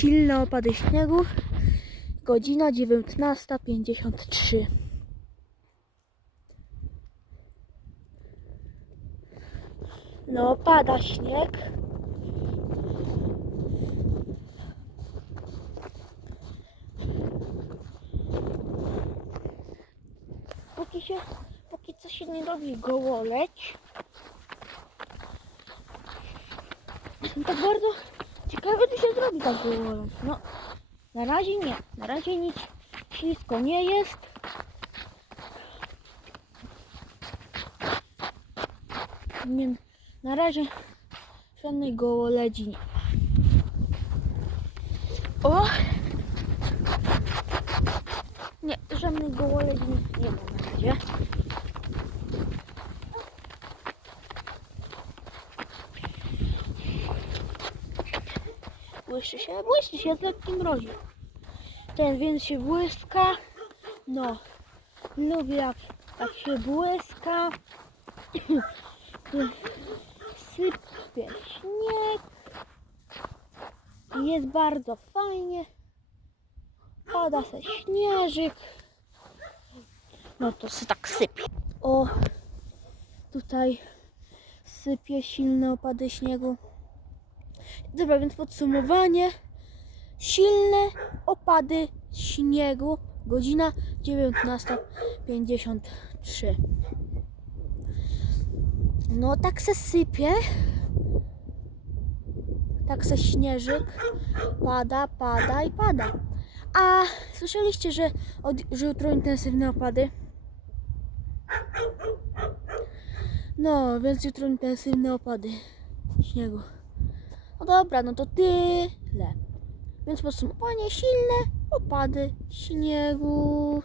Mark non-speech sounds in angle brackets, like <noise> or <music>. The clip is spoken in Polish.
silne opady śniegu. Godzina 19.53. No, pada śnieg. Póki się, póki co się nie robi gołoleć. Tak bardzo ciekawe, czy się zrobi tak gołoleć. No, na razie nie. Na razie nic ślisko nie jest. Nie, na razie żadnej gołoledzi nie. O! Nie, żadnej gołoledzi nie ma na razie. Błyszczy się, błyszczy się z lekkim mrozie. Ten więc się błyska. No, lubię jak, jak się błyska. <clears throat> Sypie śnieg. Jest bardzo fajnie. Pada se śnieżyk. No to się tak sypie. O, tutaj sypie silne opady śniegu. Dobra, więc podsumowanie. Silne opady śniegu. Godzina 19.53. No tak se sypie. Tak se śnieżyk. Pada, pada i pada. A słyszeliście, że, od, że jutro intensywne opady? No, więc jutro intensywne opady śniegu. No dobra, no to tyle. Więc podsumowanie silne opady śniegu.